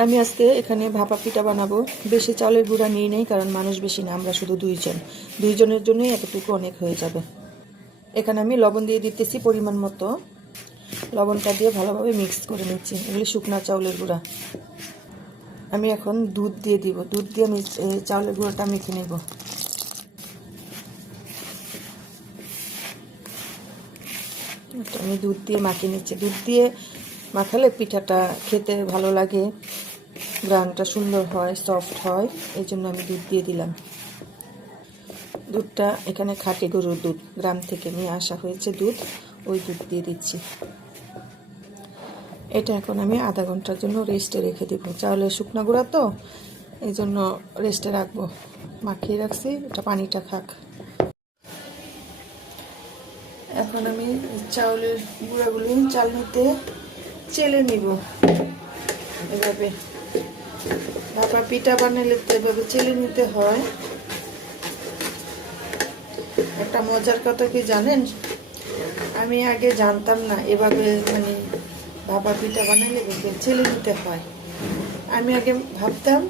আমি আজকে এখানে ভাপা পিঠা বানাবো। বেশি চালের গুঁড়া নিয়ে নেই, কারণ মানুষ বেশি না, আমরা শুধু দুইজনের জন্যই এতটুকু অনেক হয়ে যাবে। এখানে আমি লবণ দিয়ে দিতেছি পরিমাণ মতো। লবণটা দিয়ে ভালোভাবে মিক্স করে নিচ্ছি। এগুলি শুকনা চাউলের গুঁড়া। আমি এখন দুধ দিয়ে দিব। দুধ দিয়ে আমি চাউলের গুঁড়োটা মেখে নেব। আমি দুধ দিয়ে মাখিয়ে নিচ্ছি। দুধ দিয়ে মাখালে পিঠাটা খেতে ভালো লাগে, গ্রানটা সুন্দর হয়, সফট হয়, এই জন্য আমি দুধ দিয়ে দিলাম। দুধটা এখানে খাঁটি গরুর দুধ, গ্রাম থেকে নিয়ে আসা হয়েছে দুধ, ওই দুধ দিয়ে দিচ্ছি। এটা এখন আমি আধা ঘন্টার জন্য রেস্টে রেখে দেবো। চাউলের শুকনো গুঁড়া তো, এই জন্য রেস্টে রাখবো। মাখিয়ে রাখছি, এটা পানিটা খাক। এখন আমি চাউলের গুঁড়াগুলো চালনিতে চেলে নিব। এভাবে ভাপা পিঠা বানালে তো এভাবে চেলে নিতে হয়। একটা মজার কথা কি জানেন, আমি আগে জানতাম না এভাবে মানে ভাপা পিঠা বানালে চেলে নিতে হয়। আমি আগে ভাবতাম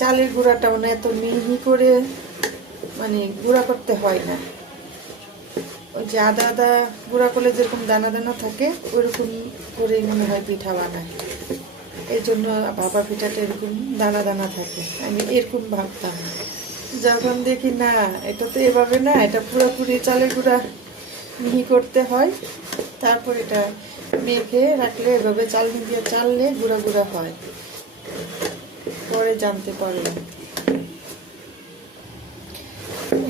চালের গুঁড়াটা মানে এত মিহি করে মানে গুঁড়া করতে হয় না। ওই যে আদা আদা গুঁড়া করলে যেরকম দানা দানা থাকে, ওইরকম করেই মনে হয় পিঠা বানায়। এই জন্য ভাপা পিঠাটা এরকম দানা দানা থাকে, আমি এরকম ভাবতাম। যখন দেখি না, এটা তো এভাবে না, এটা পুরোপুরি চালের গুঁড়া মিহি করতে হয়, তারপর এটা মেখে রাখলে এভাবে চালনি দিয়ে চাললে গুঁড়া গুঁড়া হয়, পরে জানতে পারলাম।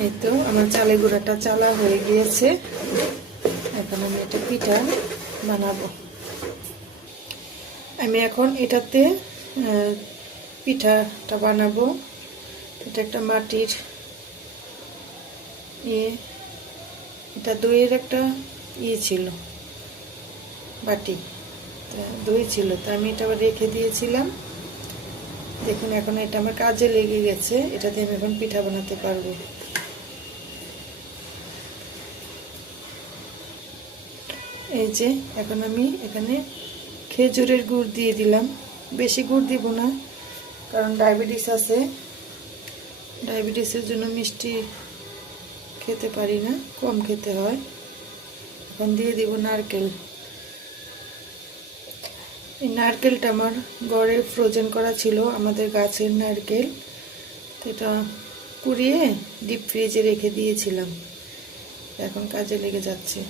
এই তো আমার চালের গুঁড়াটা চালা হয়ে গিয়েছে। এখন আমি এটা পিঠা বানাবো। আমি এখন এটাতে পিঠাটা বানাবো। এটা একটা মাটির এটা দইয়ের একটা ছিল, বাটি, দই ছিল, তো আমি এটা রেখে দিয়েছিলাম। দেখুন এখন এটা আমার কাজে লেগে গেছে, এটা দিয়ে আমি এখন পিঠা বানাতে পারবো। এই যে এখন আমি এখানে খেজুরের গুড় দিয়ে দিলাম। বেশি গুড় দিব না, কারণ ডায়াবেটিস আছে, ডায়াবেটিসের জন্য মিষ্টি খেতে পারি না, কম খেতে হয়। এখন দিয়ে দিব নারকেল। এই নারকেলটা আমার ঘরে ফ্রোজেন করা ছিল, আমাদের গাছের নারকেল, এটা কুড়িয়ে ডিপ ফ্রিজে রেখে দিয়েছিলাম, এখন কাজে লেগে যাচ্ছে।